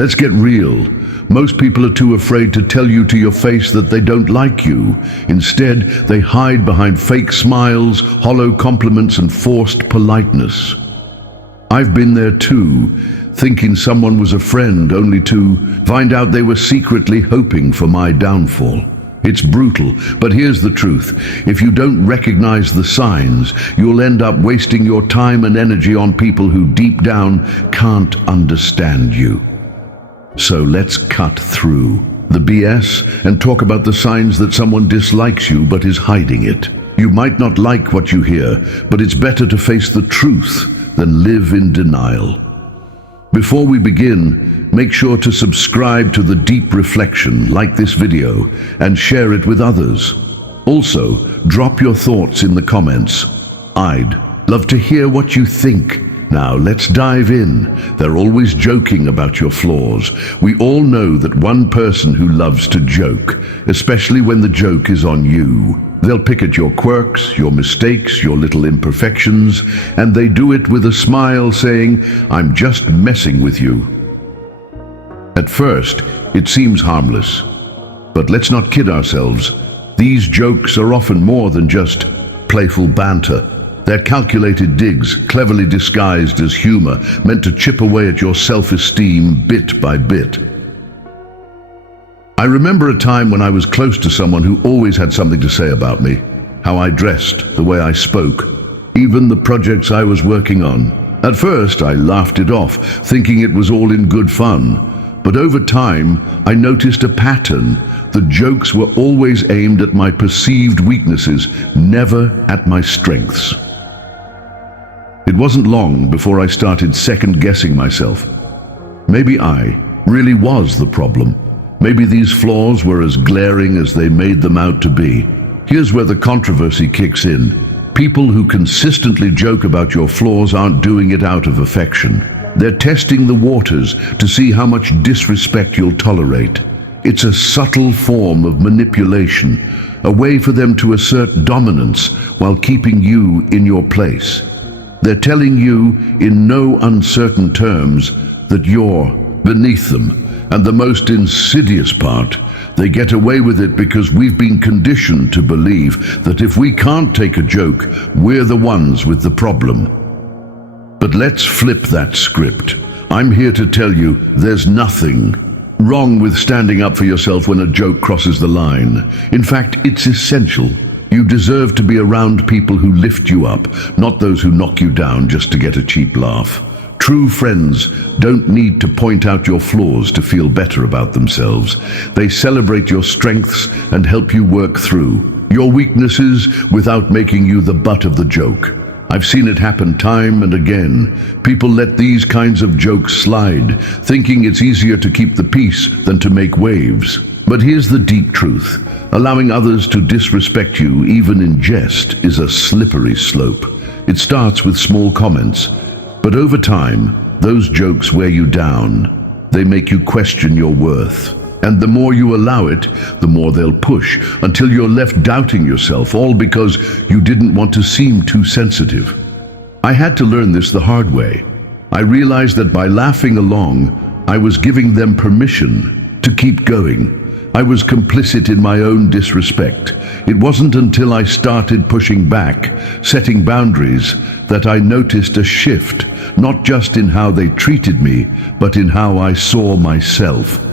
Let's get real. Most people are too afraid to tell you to your face that they don't like you. Instead, they hide behind fake smiles, hollow compliments, and forced politeness. I've been there too, thinking someone was a friend only to find out they were secretly hoping for my downfall. It's brutal, but here's the truth. If you don't recognize the signs, you'll end up wasting your time and energy on people who deep down can't understand you. So let's cut through the BS and talk about the signs that someone dislikes you but is hiding it. You might not like what you hear, but it's better to face the truth than live in denial. Before we begin, make sure to subscribe to The Deep Reflection, like this video, and share it with others. Also, drop your thoughts in the comments. I'd love to hear what you think. Now, let's dive in. They're always joking about your flaws. We all know that one person who loves to joke, especially when the joke is on you. They'll pick at your quirks, your mistakes, your little imperfections, and they do it with a smile saying, "I'm just messing with you." At first, it seems harmless. But let's not kid ourselves. These jokes are often more than just playful banter. They're calculated digs, cleverly disguised as humor, meant to chip away at your self-esteem bit by bit. I remember a time when I was close to someone who always had something to say about me. How I dressed, the way I spoke, even the projects I was working on. At first, I laughed it off, thinking it was all in good fun. But over time, I noticed a pattern. The jokes were always aimed at my perceived weaknesses, never at my strengths. It wasn't long before I started second-guessing myself. Maybe I really was the problem. Maybe these flaws were as glaring as they made them out to be. Here's where the controversy kicks in. People who consistently joke about your flaws aren't doing it out of affection. They're testing the waters to see how much disrespect you'll tolerate. It's a subtle form of manipulation, a way for them to assert dominance while keeping you in your place. They're telling you in no uncertain terms that you're beneath them. And the most insidious part, they get away with it because we've been conditioned to believe that if we can't take a joke, we're the ones with the problem. But let's flip that script. I'm here to tell you there's nothing wrong with standing up for yourself when a joke crosses the line. In fact, it's essential. You deserve to be around people who lift you up, not those who knock you down just to get a cheap laugh. True friends don't need to point out your flaws to feel better about themselves. They celebrate your strengths and help you work through your weaknesses without making you the butt of the joke. I've seen it happen time and again. People let these kinds of jokes slide, thinking it's easier to keep the peace than to make waves. But here's the deep truth. Allowing others to disrespect you, even in jest, is a slippery slope. It starts with small comments. But over time, those jokes wear you down. They make you question your worth. And the more you allow it, the more they'll push, until you're left doubting yourself, all because you didn't want to seem too sensitive. I had to learn this the hard way. I realized that by laughing along, I was giving them permission to keep going. I was complicit in my own disrespect. It wasn't until I started pushing back, setting boundaries, that I noticed a shift, not just in how they treated me, but in how I saw myself.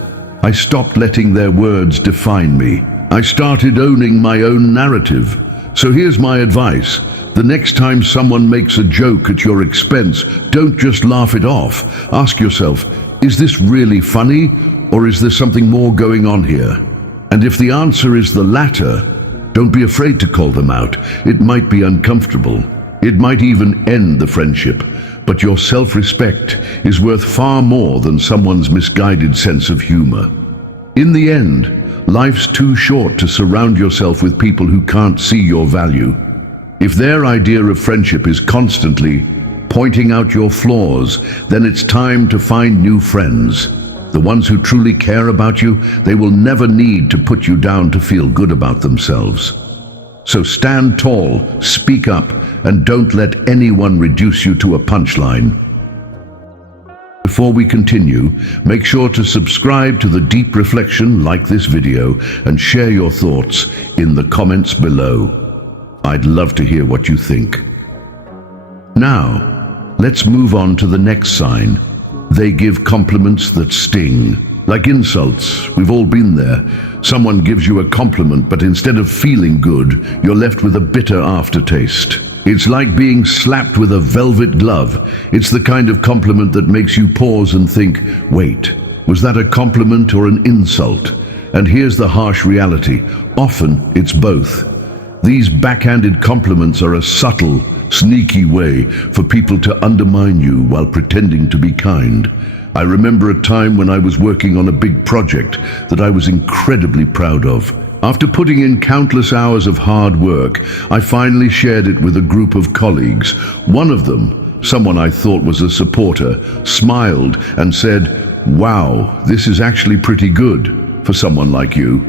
I stopped letting their words define me. I started owning my own narrative. So here's my advice. The next time someone makes a joke at your expense, don't just laugh it off. Ask yourself, is this really funny? Or is there something more going on here? And if the answer is the latter, don't be afraid to call them out. It might be uncomfortable. It might even end the friendship. But your self-respect is worth far more than someone's misguided sense of humor. In the end, life's too short to surround yourself with people who can't see your value. If their idea of friendship is constantly pointing out your flaws, then it's time to find new friends. The ones who truly care about you, they will never need to put you down to feel good about themselves. So stand tall, speak up, and don't let anyone reduce you to a punchline. Before we continue, make sure to subscribe to the Deep Reflection, like this video, and share your thoughts in the comments below. I'd love to hear what you think. Now, let's move on to the next sign. They give compliments that sting. Like insults, we've all been there. Someone gives you a compliment, but instead of feeling good, you're left with a bitter aftertaste. It's like being slapped with a velvet glove. It's the kind of compliment that makes you pause and think, wait, was that a compliment or an insult? And here's the harsh reality. Often, it's both. These backhanded compliments are a subtle, sneaky way for people to undermine you while pretending to be kind. I remember a time when I was working on a big project that I was incredibly proud of. After putting in countless hours of hard work, I finally shared it with a group of colleagues. One of them, someone I thought was a supporter, smiled and said, "Wow, this is actually pretty good for someone like you."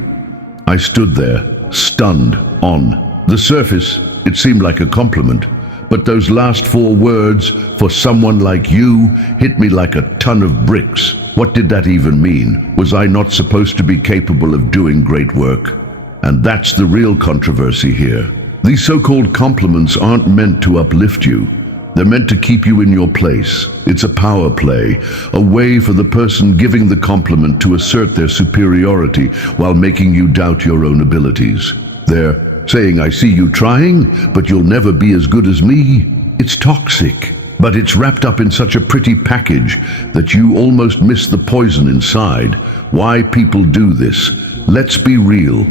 I stood there, stunned. On the surface, it seemed like a compliment. But those last 4 words, "for someone like you," hit me like a ton of bricks. What did that even mean? Was I not supposed to be capable of doing great work? And that's the real controversy here. These so-called compliments aren't meant to uplift you. They're meant to keep you in your place. It's a power play, a way for the person giving the compliment to assert their superiority while making you doubt your own abilities. They're saying, "I see you trying, but you'll never be as good as me." It's toxic, but it's wrapped up in such a pretty package that you almost miss the poison inside. Why people do this? Let's be real.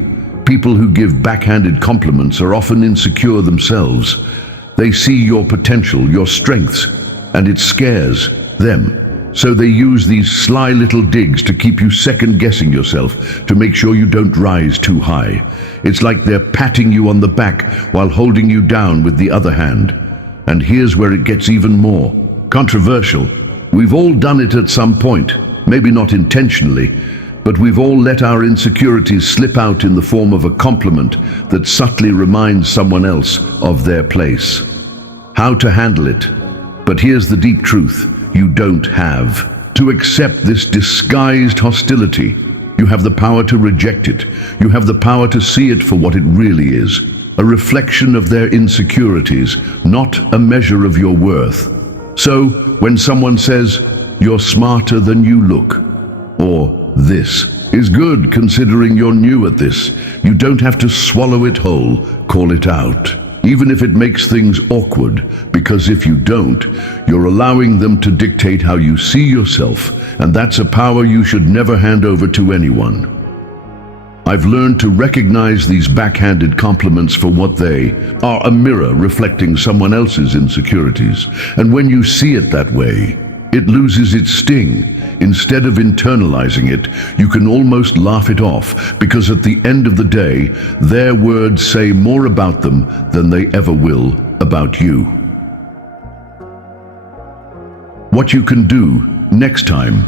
People who give backhanded compliments are often insecure themselves. They see your potential, your strengths, and it scares them. So they use these sly little digs to keep you second-guessing yourself, to make sure you don't rise too high. It's like they're patting you on the back while holding you down with the other hand. And here's where it gets even more controversial. We've all done it at some point, maybe not intentionally, but we've all let our insecurities slip out in the form of a compliment that subtly reminds someone else of their place. How to handle it? But here's the deep truth. You don't have to accept this disguised hostility. You have the power to reject it. You have the power to see it for what it really is, a reflection of their insecurities, not a measure of your worth. So, when someone says, "You're smarter than you look," or "This is good considering you're new at this," you don't have to swallow it whole. Call it out, even if it makes things awkward, because if you don't, you're allowing them to dictate how you see yourself, and that's a power you should never hand over to anyone. I've learned to recognize these backhanded compliments for what they are, a mirror reflecting someone else's insecurities. And when you see it that way, it loses its sting. Instead of internalizing it, you can almost laugh it off, because at the end of the day, their words say more about them than they ever will about you. What you can do next time.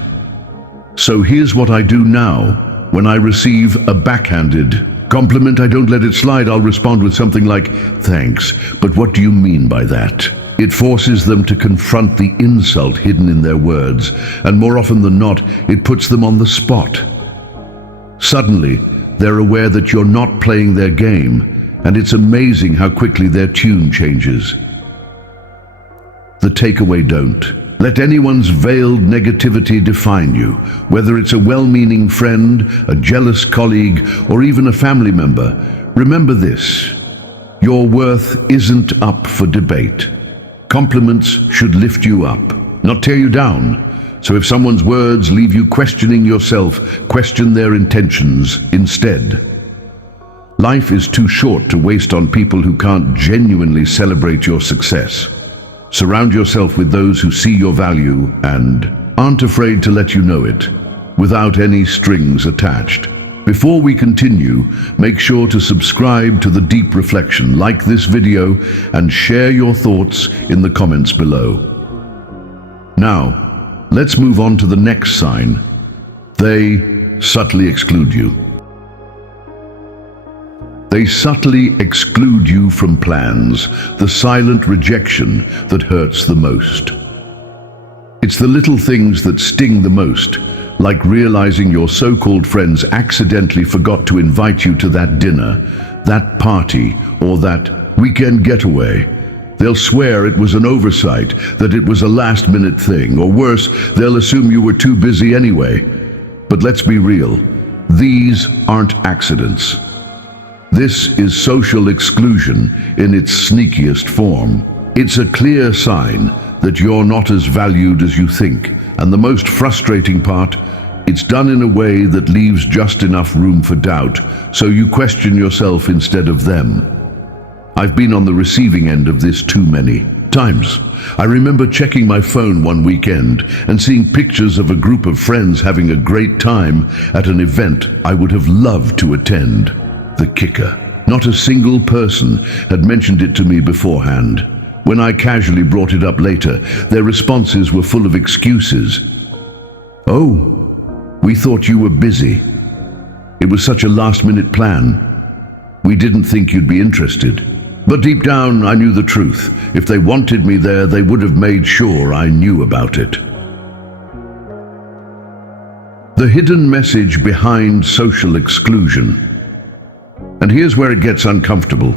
So here's what I do now. When I receive a backhanded compliment, I don't let it slide. I'll respond with something like, "Thanks, but what do you mean by that?" It forces them to confront the insult hidden in their words, and more often than not, it puts them on the spot. Suddenly, they're aware that you're not playing their game, and it's amazing how quickly their tune changes. The takeaway: don't let anyone's veiled negativity define you, whether it's a well-meaning friend, a jealous colleague, or even a family member. Remember this: your worth isn't up for debate. Compliments should lift you up, not tear you down. So if someone's words leave you questioning yourself, question their intentions instead. Life is too short to waste on people who can't genuinely celebrate your success. Surround yourself with those who see your value and aren't afraid to let you know it, without any strings attached. Before we continue, make sure to subscribe to the Deep Reflection, like this video, and share your thoughts in the comments below. Now, let's move on to the next sign. They subtly exclude you. They subtly exclude you from plans, the silent rejection that hurts the most. It's It's the little things that sting the most, like realizing your so-called friends accidentally forgot to invite you to that dinner, that party, or that weekend getaway. They'll swear it was an oversight, that it was a last-minute thing, or worse, they'll assume you were too busy anyway. But let's be real, these aren't accidents. This is social exclusion in its sneakiest form. It's a clear sign that you're not as valued as you think, and the most frustrating part, it's done in a way that leaves just enough room for doubt, so you question yourself instead of them. I've been on the receiving end of this too many times. I remember checking my phone one weekend and seeing pictures of a group of friends having a great time at an event I would have loved to attend. The kicker, not a single person had mentioned it to me beforehand. When I casually brought it up later, their responses were full of excuses. "Oh, we thought you were busy. It was such a last-minute plan. We didn't think you'd be interested." But deep down, I knew the truth. If they wanted me there, they would have made sure I knew about it. The hidden message behind social exclusion. And here's where it gets uncomfortable.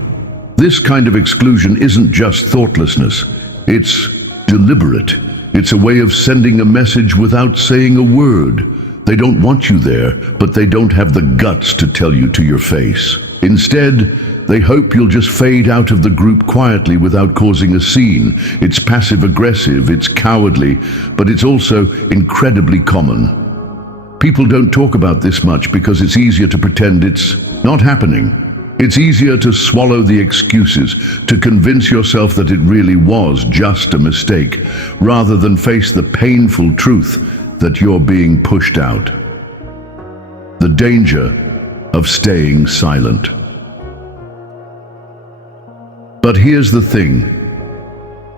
This kind of exclusion isn't just thoughtlessness. It's deliberate. It's a way of sending a message without saying a word. They don't want you there, but they don't have the guts to tell you to your face. Instead, they hope you'll just fade out of the group quietly without causing a scene. It's passive-aggressive, it's cowardly, but it's also incredibly common. People don't talk about this much because it's easier to pretend it's not happening. It's easier to swallow the excuses, to convince yourself that it really was just a mistake, rather than face the painful truth that you're being pushed out. The danger of staying silent. But here's the thing.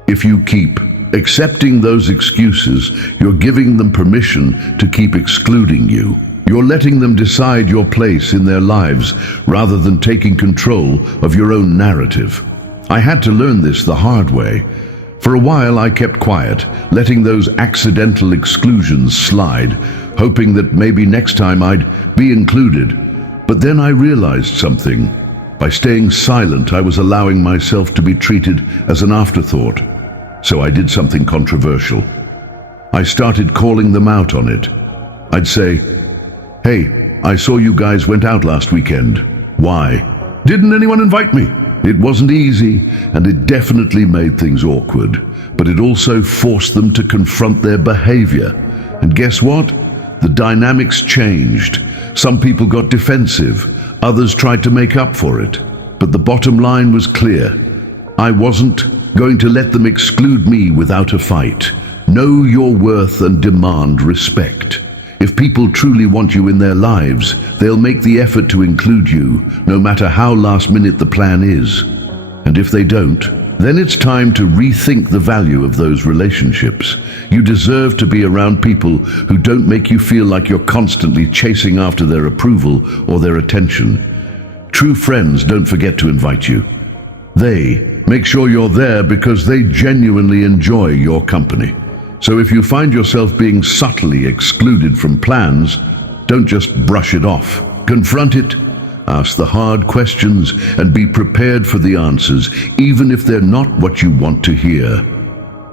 If you keep accepting those excuses, you're giving them permission to keep excluding you. You're letting them decide your place in their lives rather than taking control of your own narrative. I had to learn this the hard way. For a while I kept quiet, letting those accidental exclusions slide, hoping that maybe next time I'd be included. But then I realized something. By staying silent, I was allowing myself to be treated as an afterthought. So I did something controversial. I started calling them out on it. I'd say, "Hey, I saw you guys went out last weekend. Why? Didn't anyone invite me?" It wasn't easy, and it definitely made things awkward, but it also forced them to confront their behavior. And guess what? The dynamics changed. Some people got defensive, others tried to make up for it. But the bottom line was clear. I wasn't going to let them exclude me without a fight. Know your worth and demand respect. If people truly want you in their lives, they'll make the effort to include you, no matter how last-minute the plan is. And if they don't, then it's time to rethink the value of those relationships. You deserve to be around people who don't make you feel like you're constantly chasing after their approval or their attention. True friends don't forget to invite you. They make sure you're there because they genuinely enjoy your company. So if you find yourself being subtly excluded from plans, don't just brush it off. Confront it, ask the hard questions, and be prepared for the answers, even if they're not what you want to hear.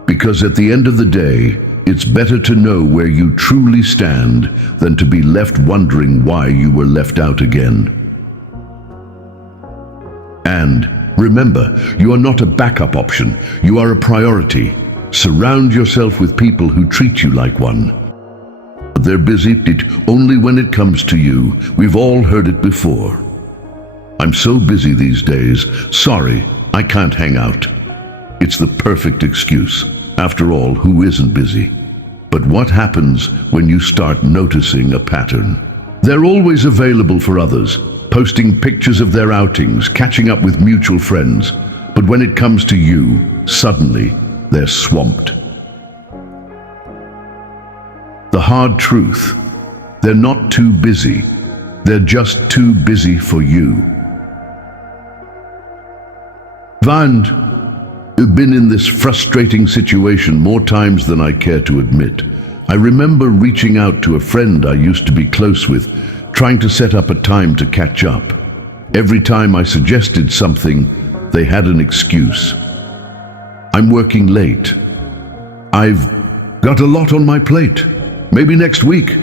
Because at the end of the day, it's better to know where you truly stand than to be left wondering why you were left out again. And remember, you are not a backup option. You are a priority. Surround yourself with people who treat you like one. But they're busy only when it comes to you. We've all heard it before. I'm so busy these days. Sorry, I can't hang out. It's the perfect excuse. After all, who isn't busy? But what happens when you start noticing a pattern? They're always available for others, posting pictures of their outings, catching up with mutual friends. But when it comes to you, suddenly, they're swamped. The hard truth, they're not too busy. They're just too busy for you. And been in this frustrating situation more times than I care to admit. I remember reaching out to a friend I used to be close with, trying to set up a time to catch up. Every time I suggested something, they had an excuse. I'm working late. I've got a lot on my plate. Maybe next week.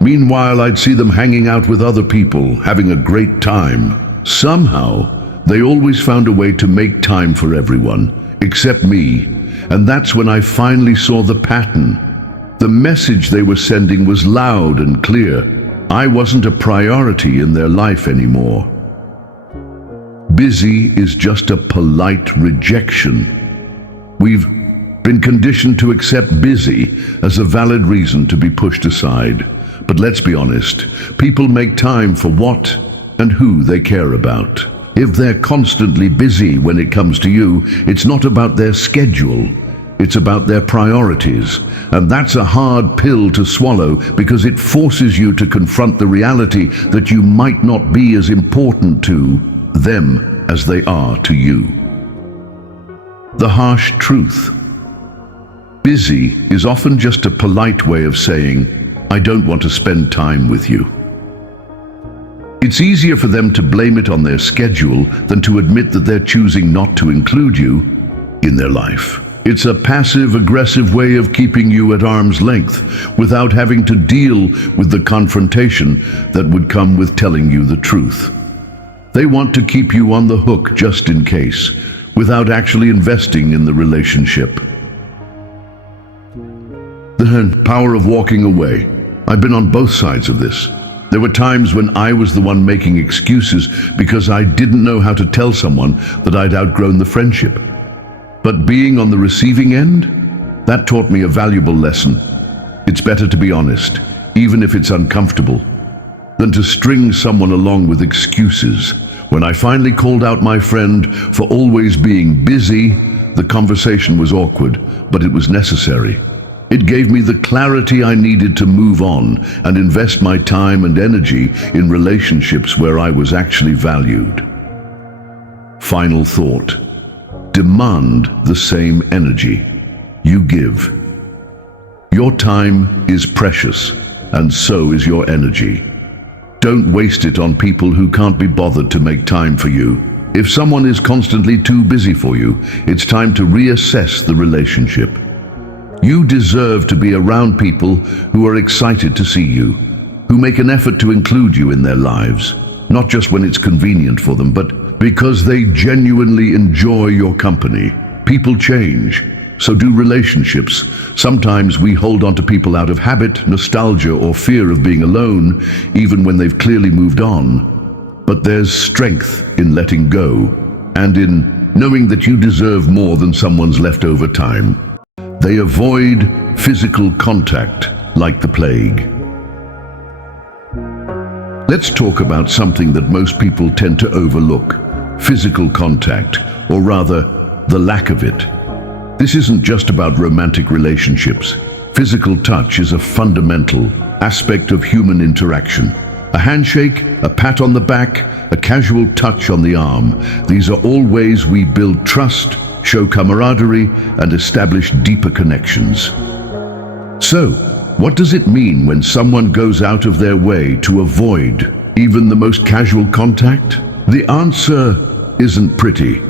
Meanwhile, I'd see them hanging out with other people, having a great time. Somehow, they always found a way to make time for everyone, except me, and that's when I finally saw the pattern. The message they were sending was loud and clear. I wasn't a priority in their life anymore. Busy is just a polite rejection. We've been conditioned to accept busy as a valid reason to be pushed aside. But let's be honest, people make time for what and who they care about. If they're constantly busy when it comes to you, it's not about their schedule, it's about their priorities. And that's a hard pill to swallow because it forces you to confront the reality that you might not be as important to them as they are to you. The harsh truth. Busy is often just a polite way of saying, I don't want to spend time with you. It's easier for them to blame it on their schedule than to admit that they're choosing not to include you in their life. It's a passive-aggressive way of keeping you at arm's length without having to deal with the confrontation that would come with telling you the truth. They want to keep you on the hook just in case, without actually investing in the relationship. The power of walking away. I've been on both sides of this. There were times when I was the one making excuses because I didn't know how to tell someone that I'd outgrown the friendship. But being on the receiving end, that taught me a valuable lesson. It's better to be honest, even if it's uncomfortable, than to string someone along with excuses. When I finally called out my friend for always being busy, the conversation was awkward, but it was necessary. It gave me the clarity I needed to move on and invest my time and energy in relationships where I was actually valued. Final thought. Demand the same energy you give. Your time is precious, and so is your energy. Don't waste it on people who can't be bothered to make time for you. If someone is constantly too busy for you, it's time to reassess the relationship. You deserve to be around people who are excited to see you, who make an effort to include you in their lives, not just when it's convenient for them, but because they genuinely enjoy your company. People change, so do relationships. Sometimes we hold on to people out of habit, nostalgia, or fear of being alone, even when they've clearly moved on. But there's strength in letting go, and in knowing that you deserve more than someone's leftover time. They avoid physical contact like the plague. Let's talk about something that most people tend to overlook: physical contact, or rather, the lack of it. This isn't just about romantic relationships. Physical touch is a fundamental aspect of human interaction. A handshake, a pat on the back, a casual touch on the arm. These are all ways we build trust, show camaraderie, and establish deeper connections. So, what does it mean when someone goes out of their way to avoid even the most casual contact? The answer isn't pretty.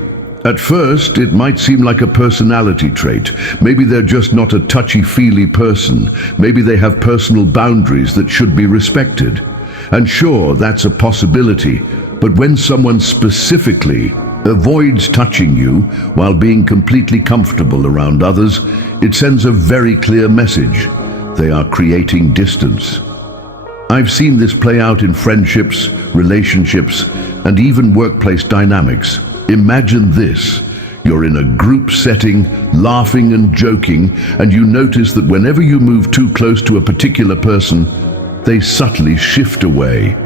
At first, it might seem like a personality trait. Maybe they're just not a touchy-feely person. Maybe they have personal boundaries that should be respected. And sure, that's a possibility. But when someone specifically avoids touching you while being completely comfortable around others, it sends a very clear message. They are creating distance. I've seen this play out in friendships, relationships, and even workplace dynamics. Imagine this. You're in a group setting, laughing and joking, and you notice that whenever you move too close to a particular person, they subtly shift away.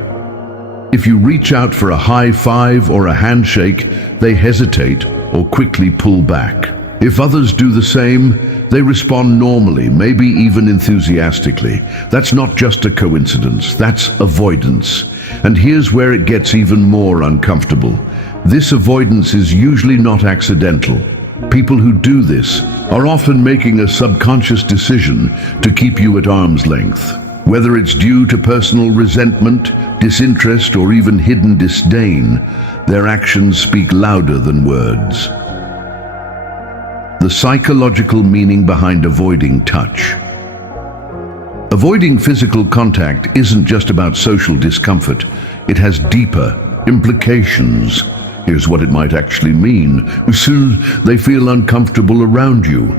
If you reach out for a high five or a handshake, they hesitate or quickly pull back. If others do the same, they respond normally, maybe even enthusiastically. That's not just a coincidence, that's avoidance. And here's where it gets even more uncomfortable. This avoidance is usually not accidental. People who do this are often making a subconscious decision to keep you at arm's length. Whether it's due to personal resentment, disinterest, or even hidden disdain, their actions speak louder than words. The psychological meaning behind avoiding touch. Avoiding physical contact isn't just about social discomfort. It has deeper implications. Here's what it might actually mean. They feel uncomfortable around you.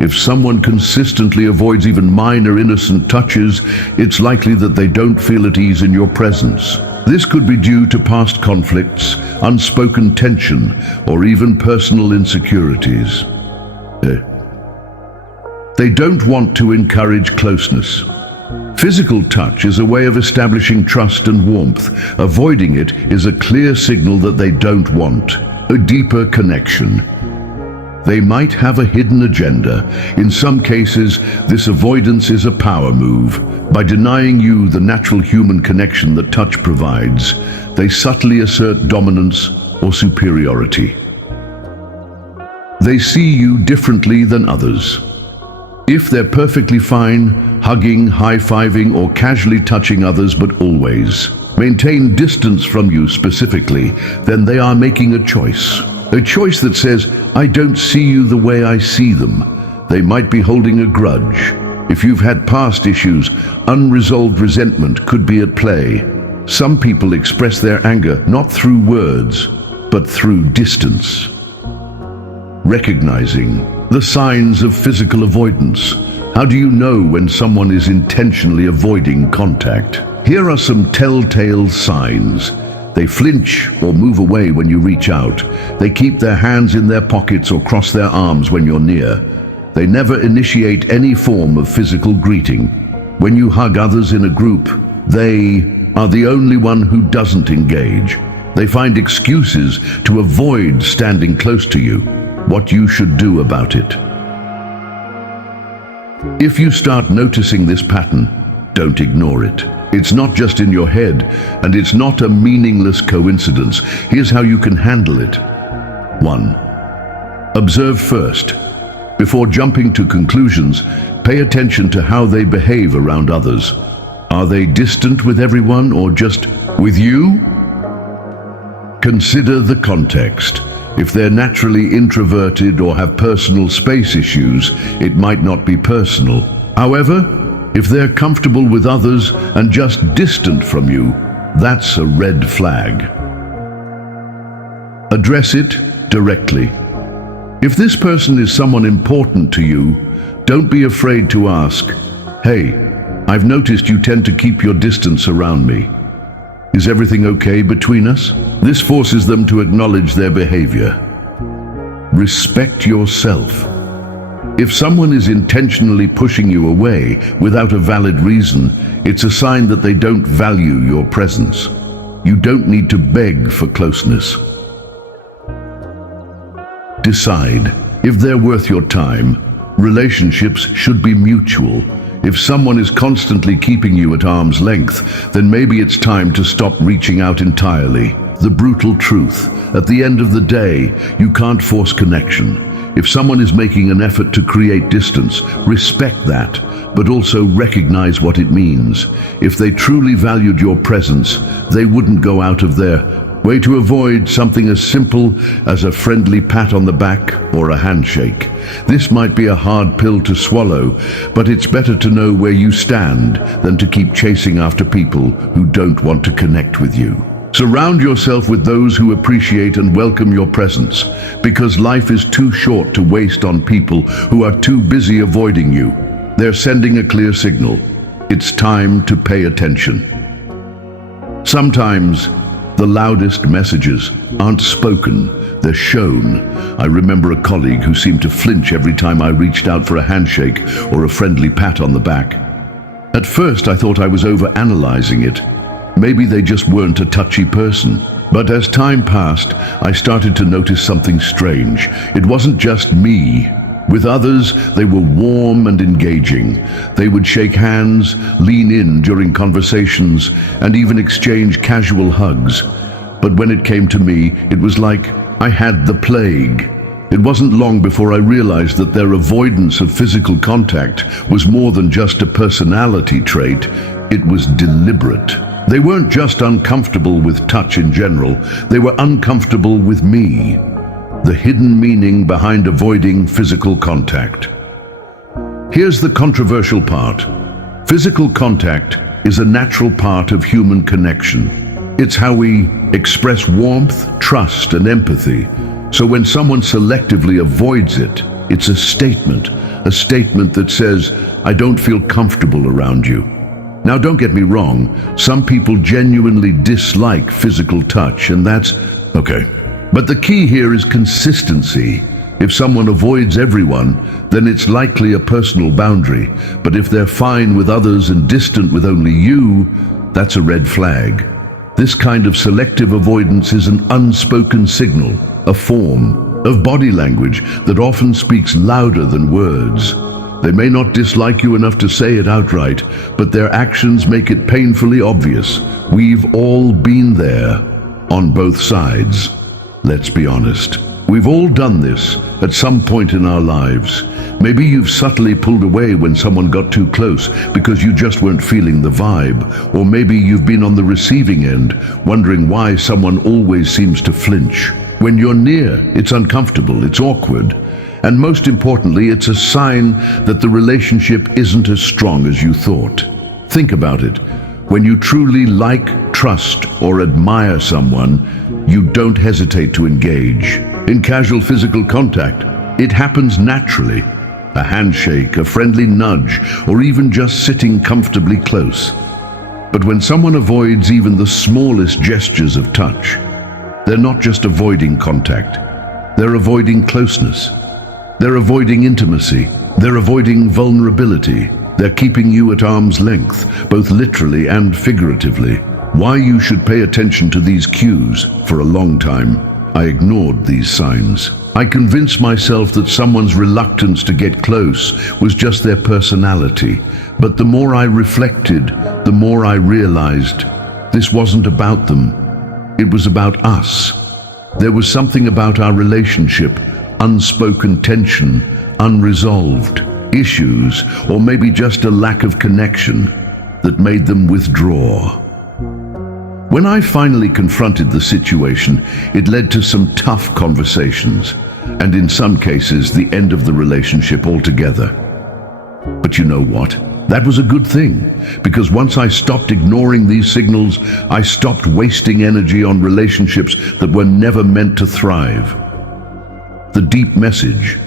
If someone consistently avoids even minor innocent touches, it's likely that they don't feel at ease in your presence. This could be due to past conflicts, unspoken tension, or even personal insecurities. They don't want to encourage closeness. Physical touch is a way of establishing trust and warmth. Avoiding it is a clear signal that they don't want a deeper connection. They might have a hidden agenda. In some cases, this avoidance is a power move. By denying you the natural human connection that touch provides, they subtly assert dominance or superiority. They see you differently than others. If they're perfectly fine, hugging, high-fiving, or casually touching others, but always maintain distance from you specifically, then they are making a choice. A choice that says, I don't see you the way I see them. They might be holding a grudge. If you've had past issues, unresolved resentment could be at play. Some people express their anger not through words, but through distance. Recognizing the signs of physical avoidance. How do you know when someone is intentionally avoiding contact? Here are some telltale signs. They flinch or move away when you reach out. They keep their hands in their pockets or cross their arms when you're near. They never initiate any form of physical greeting. When you hug others in a group, they are the only one who doesn't engage. They find excuses to avoid standing close to you. What you should do about it. If you start noticing this pattern, don't ignore it. It's not just in your head, and it's not a meaningless coincidence. Here's how you can handle it. 1. Observe first. Before jumping to conclusions, pay attention to how they behave around others. Are they distant with everyone or just with you? Consider the context. If they're naturally introverted or have personal space issues, it might not be personal. However, if they're comfortable with others and just distant from you, that's a red flag. Address it directly. If this person is someone important to you, don't be afraid to ask, "Hey, I've noticed you tend to keep your distance around me. Is everything okay between us?" This forces them to acknowledge their behavior. Respect yourself. If someone is intentionally pushing you away without a valid reason, it's a sign that they don't value your presence. You don't need to beg for closeness. Decide if they're worth your time. Relationships should be mutual. If someone is constantly keeping you at arm's length, then maybe it's time to stop reaching out entirely. The brutal truth, at the end of the day, you can't force connection. If someone is making an effort to create distance, respect that, but also recognize what it means. If they truly valued your presence, they wouldn't go out of their way to avoid something as simple as a friendly pat on the back or a handshake. This might be a hard pill to swallow, but it's better to know where you stand than to keep chasing after people who don't want to connect with you. Surround yourself with those who appreciate and welcome your presence, because life is too short to waste on people who are too busy avoiding you. They're sending a clear signal. It's time to pay attention. Sometimes, the loudest messages aren't spoken, they're shown. I remember a colleague who seemed to flinch every time I reached out for a handshake or a friendly pat on the back. At first, I thought I was overanalyzing it. Maybe they just weren't a touchy person. But as time passed, I started to notice something strange. It wasn't just me. With others, they were warm and engaging. They would shake hands, lean in during conversations, and even exchange casual hugs. But when it came to me, it was like I had the plague. It wasn't long before I realized that their avoidance of physical contact was more than just a personality trait. It was deliberate. They weren't just uncomfortable with touch in general, they were uncomfortable with me. The hidden meaning behind avoiding physical contact. Here's the controversial part. Physical contact is a natural part of human connection. It's how we express warmth, trust, and empathy. So when someone selectively avoids it, it's a statement that says, I don't feel comfortable around you. Now don't get me wrong, some people genuinely dislike physical touch, and that's okay. But the key here is consistency. If someone avoids everyone, then it's likely a personal boundary. But if they're fine with others and distant with only you, that's a red flag. This kind of selective avoidance is an unspoken signal, a form of body language that often speaks louder than words. They may not dislike you enough to say it outright, but their actions make it painfully obvious. We've all been there, on both sides. Let's be honest. We've all done this at some point in our lives. Maybe you've subtly pulled away when someone got too close because you just weren't feeling the vibe. Or maybe you've been on the receiving end, wondering why someone always seems to flinch. When you're near, it's uncomfortable, it's awkward. And most importantly, it's a sign that the relationship isn't as strong as you thought. Think about it. When you truly like, trust, or admire someone, you don't hesitate to engage. In casual physical contact, it happens naturally. A handshake, a friendly nudge, or even just sitting comfortably close. But when someone avoids even the smallest gestures of touch, they're not just avoiding contact. They're avoiding closeness. They're avoiding intimacy. They're avoiding vulnerability. They're keeping you at arm's length, both literally and figuratively. Why you should pay attention to these cues? For a long time, I ignored these signs. I convinced myself that someone's reluctance to get close was just their personality. But the more I reflected, the more I realized this wasn't about them. It was about us. There was something about our relationship, unspoken tension, unresolved issues, or maybe just a lack of connection that made them withdraw. When I finally confronted the situation, it led to some tough conversations, and in some cases, the end of the relationship altogether. But you know what? That was a good thing, because once I stopped ignoring these signals, I stopped wasting energy on relationships that were never meant to thrive. The deep message.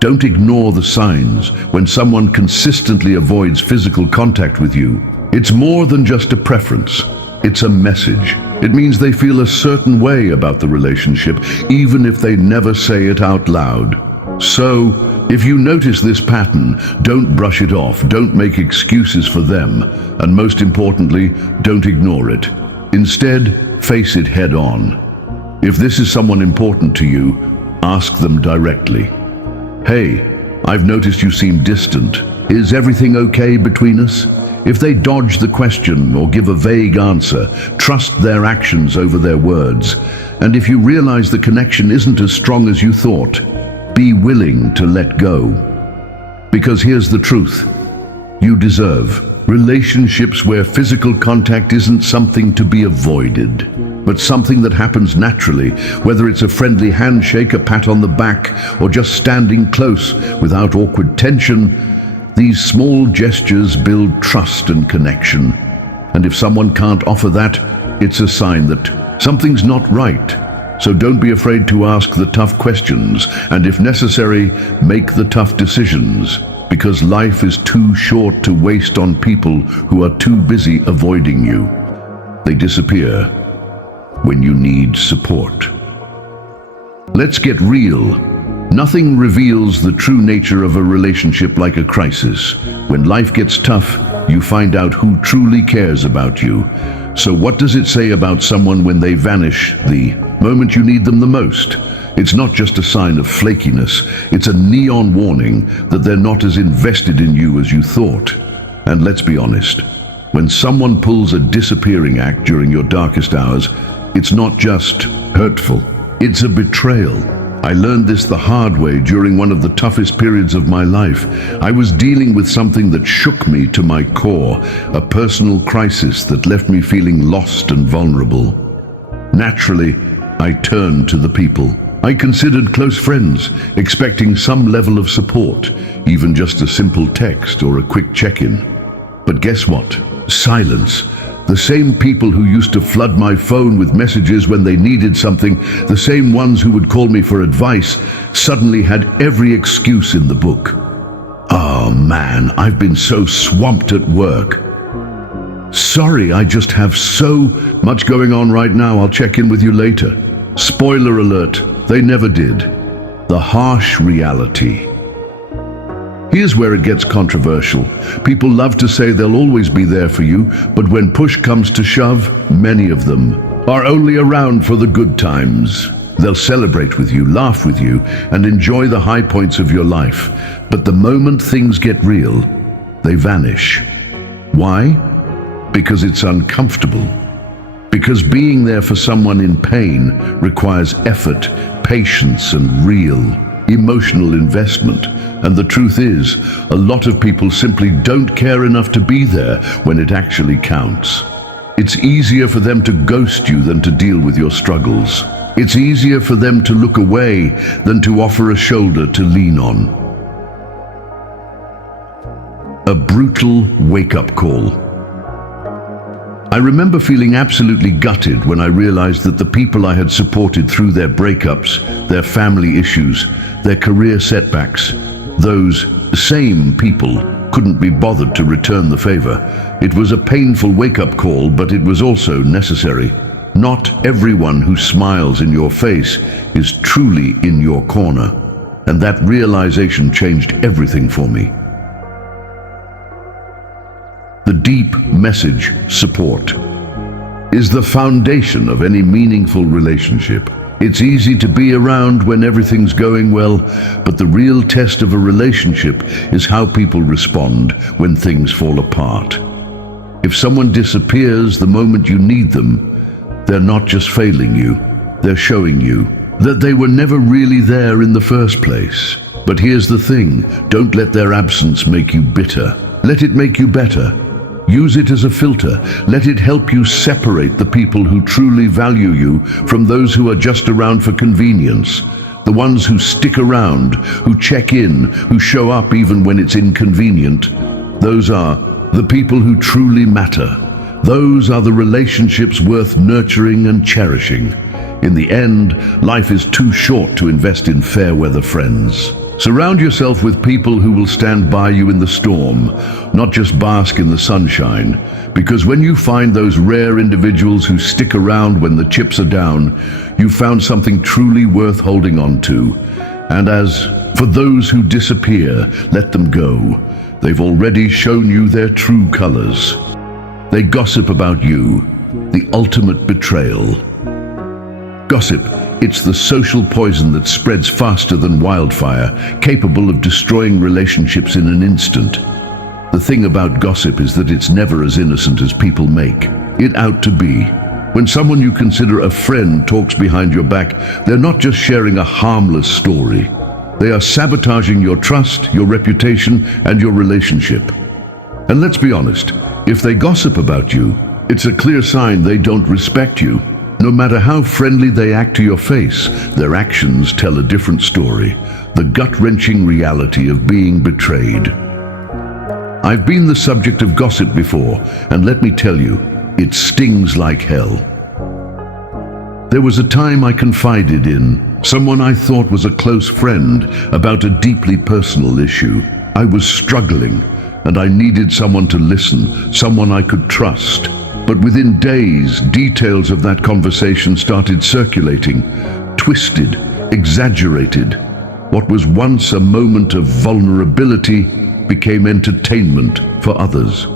Don't ignore the signs. When someone consistently avoids physical contact with you, it's more than just a preference. It's a message. It means they feel a certain way about the relationship, even if they never say it out loud. So, if you notice this pattern, don't brush it off, don't make excuses for them, and most importantly, don't ignore it. Instead, face it head on. If this is someone important to you, ask them directly. Hey, I've noticed you seem distant. Is everything okay between us? If they dodge the question or give a vague answer, trust their actions over their words. And if you realize the connection isn't as strong as you thought, be willing to let go. Because here's the truth. You deserve relationships where physical contact isn't something to be avoided, but something that happens naturally, whether it's a friendly handshake, a pat on the back, or just standing close without awkward tension. These small gestures build trust and connection. And if someone can't offer that, it's a sign that something's not right. So don't be afraid to ask the tough questions, and if necessary, make the tough decisions. Because life is too short to waste on people who are too busy avoiding you. They disappear when you need support. Let's get real. Nothing reveals the true nature of a relationship like a crisis. When life gets tough, you find out who truly cares about you. So what does it say about someone when they vanish the moment you need them the most? It's not just a sign of flakiness, it's a neon warning that they're not as invested in you as you thought. And let's be honest, when someone pulls a disappearing act during your darkest hours, it's not just hurtful, it's a betrayal. I learned this the hard way during one of the toughest periods of my life. I was dealing with something that shook me to my core, a personal crisis that left me feeling lost and vulnerable. Naturally, I turned to the people I considered close friends, expecting some level of support, even just a simple text or a quick check-in. But guess what? Silence. The same people who used to flood my phone with messages when they needed something, the same ones who would call me for advice, suddenly had every excuse in the book. Oh man, I've been so swamped at work. Sorry, I just have so much going on right now. I'll check in with you later. Spoiler alert, they never did. The harsh reality. Here's where it gets controversial. People love to say they'll always be there for you, but when push comes to shove, many of them are only around for the good times. They'll celebrate with you, laugh with you, and enjoy the high points of your life. But the moment things get real, they vanish. Why? Because it's uncomfortable. Because being there for someone in pain requires effort, patience, and real emotional investment. And the truth is, a lot of people simply don't care enough to be there when it actually counts. It's easier for them to ghost you than to deal with your struggles. It's easier for them to look away than to offer a shoulder to lean on. A brutal wake-up call. I remember feeling absolutely gutted when I realized that the people I had supported through their breakups, their family issues, their career setbacks, those same people couldn't be bothered to return the favor. It was a painful wake-up call, but it was also necessary. Not everyone who smiles in your face is truly in your corner, and that realization changed everything for me. The deep message support is the foundation of any meaningful relationship. It's easy to be around when everything's going well, but the real test of a relationship is how people respond when things fall apart. If someone disappears the moment you need them, they're not just failing you, they're showing you that they were never really there in the first place. But here's the thing, don't let their absence make you bitter. Let it make you better. Use it as a filter. Let it help you separate the people who truly value you from those who are just around for convenience. The ones who stick around, who check in, who show up even when it's inconvenient. Those are the people who truly matter. Those are the relationships worth nurturing and cherishing. In the end, life is too short to invest in fair-weather friends. Surround yourself with people who will stand by you in the storm, not just bask in the sunshine. Because when you find those rare individuals who stick around when the chips are down, you've found something truly worth holding on to. And as for those who disappear, let them go. They've already shown you their true colors. They gossip about you, the ultimate betrayal. Gossip. It's the social poison that spreads faster than wildfire, capable of destroying relationships in an instant. The thing about gossip is that it's never as innocent as people make it out to be. When someone you consider a friend talks behind your back, they're not just sharing a harmless story. They are sabotaging your trust, your reputation, and your relationship. And let's be honest, if they gossip about you, it's a clear sign they don't respect you. No matter how friendly they act to your face, their actions tell a different story. The gut-wrenching reality of being betrayed. I've been the subject of gossip before, and let me tell you, it stings like hell. There was a time I confided in someone I thought was a close friend about a deeply personal issue. I was struggling, and I needed someone to listen, someone I could trust. But within days, details of that conversation started circulating, twisted, exaggerated. What was once a moment of vulnerability became entertainment for others.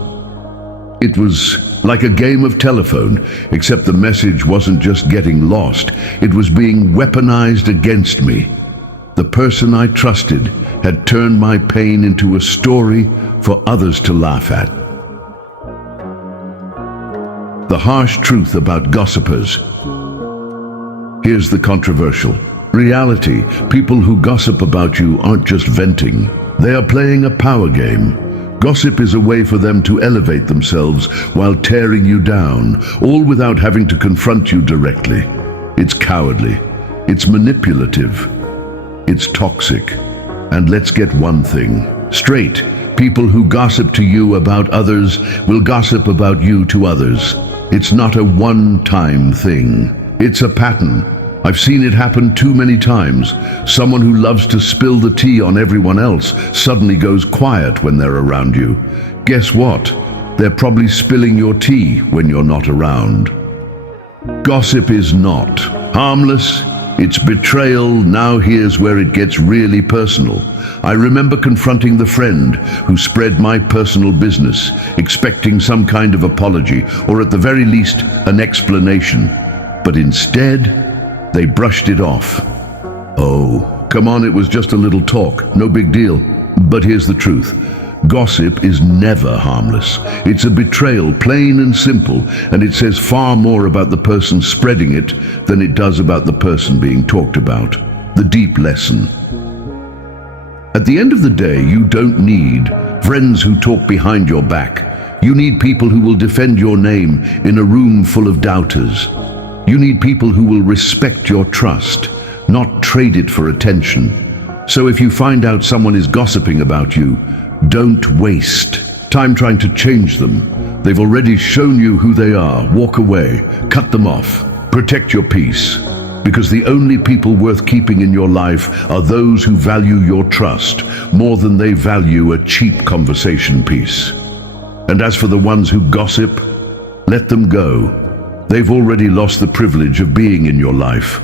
It was like a game of telephone, except the message wasn't just getting lost, it was being weaponized against me. The person I trusted had turned my pain into a story for others to laugh at. The harsh truth about gossipers. Here's the controversial. Reality, people who gossip about you aren't just venting. They are playing a power game. Gossip is a way for them to elevate themselves while tearing you down, all without having to confront you directly. It's cowardly. It's manipulative. It's toxic. And let's get one thing straight. People who gossip to you about others will gossip about you to others. It's not a one-time thing. It's a pattern. I've seen it happen too many times. Someone who loves to spill the tea on everyone else suddenly goes quiet when they're around you. Guess what? They're probably spilling your tea when you're not around. Gossip is not harmless. It's betrayal. Now here's where it gets really personal. I remember confronting the friend who spread my personal business, expecting some kind of apology, or at the very least, an explanation. But instead, they brushed it off. Oh, come on, it was just a little talk, no big deal. But here's the truth. Gossip is never harmless. It's a betrayal, plain and simple, and it says far more about the person spreading it than it does about the person being talked about. The deep lesson. At the end of the day, you don't need friends who talk behind your back. You need people who will defend your name in a room full of doubters. You need people who will respect your trust, not trade it for attention. So if you find out someone is gossiping about you, don't waste time trying to change them. They've already shown you who they are. Walk away, cut them off, protect your peace. Because the only people worth keeping in your life are those who value your trust more than they value a cheap conversation piece. And as for the ones who gossip, let them go. They've already lost the privilege of being in your life.